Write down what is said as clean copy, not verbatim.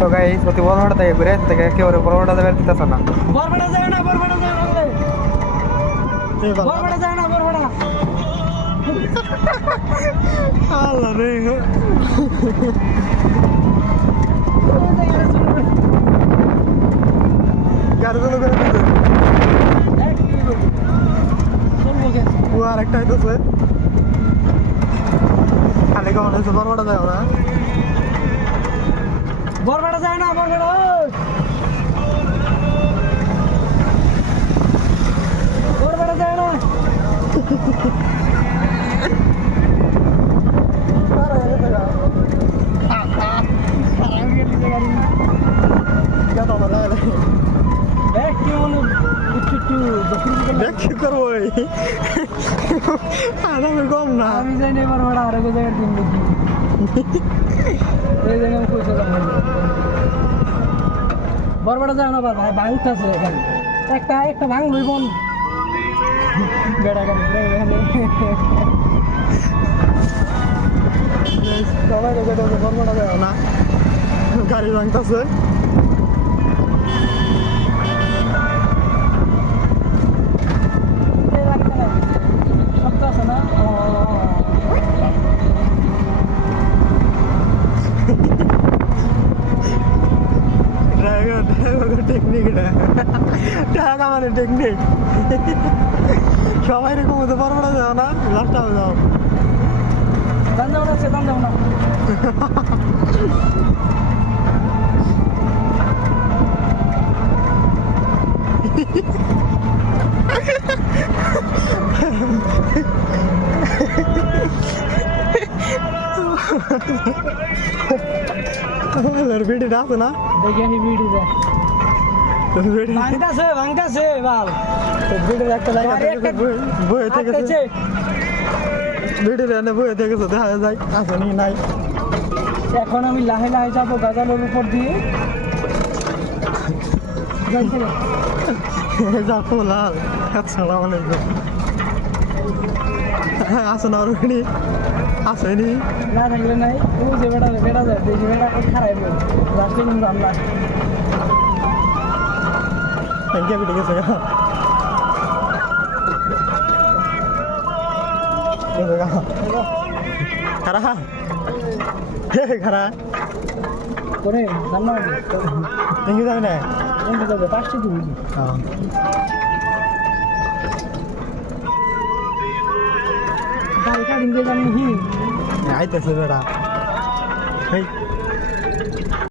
তো গাইস অতি বড়টা থেকে ঘুরে থেকে একেবারে বড়টা যাবে দিতেছ না বরবড়া যায় না বরবড়া যায় না বরবড়া যায় না বরবড়া আল্লাহ রে গাড়ি চালু করে দিতে ও আর একটা হইতেছে খালি কেমন হয়েছে বড়টা যায় না বরবড়া যায় না বরবড়া বরবড়া যায় না কি করবো আমি কম না আমি যাই না এবার ভাড়া আরেক জায়গায় দিন দেখি এই জায়গায় আমি পয়সা জমা বরবড়া যায় না ভাই ভাই উঠতেছে এখানে একটা ভাঙ লইবন বেড়া গাড়ি সবাই রেখে দেবে বরবড়া যায় না গাড়ি ভাঙতেছে শব্দ আছে না ড্রাইভার টেকনিক এটা টাকা মানে টেকনিক সবাই রকম হতে পারবো না যাও না লাস্ট হবে যাও দান যাবো না সে দান যাবো না ভিডিওটা আছে না দেখে এই ভিডিওটা ভিডিও ভাঙতাছে বাল ভিডিওর একটা জায়গা বয়ে থেকে ভিডিওর এনে বয়ে থেকে দেখা যায় আছে নি নাই এখন আমি লাহে লাহে যাবো গাজালের উপর দিয়ে যাবো লাল আসসালামু আলাইকুম আসো না রুহিণী আসেনি না থাকলে নাই ও যে বেড়া যায় দেখি বেড়া খারাপ লাস্টে কিন্তু আমরা থ্যাংক ইউ ঠিক আছে খারা খারা করে জানা থ্যাংক ইউ যাবে না কোনটা যাবে পাঁচটি তুমি গাড়ি কাটিং দিয়ে জানি হি আইতেছে বেড়া এই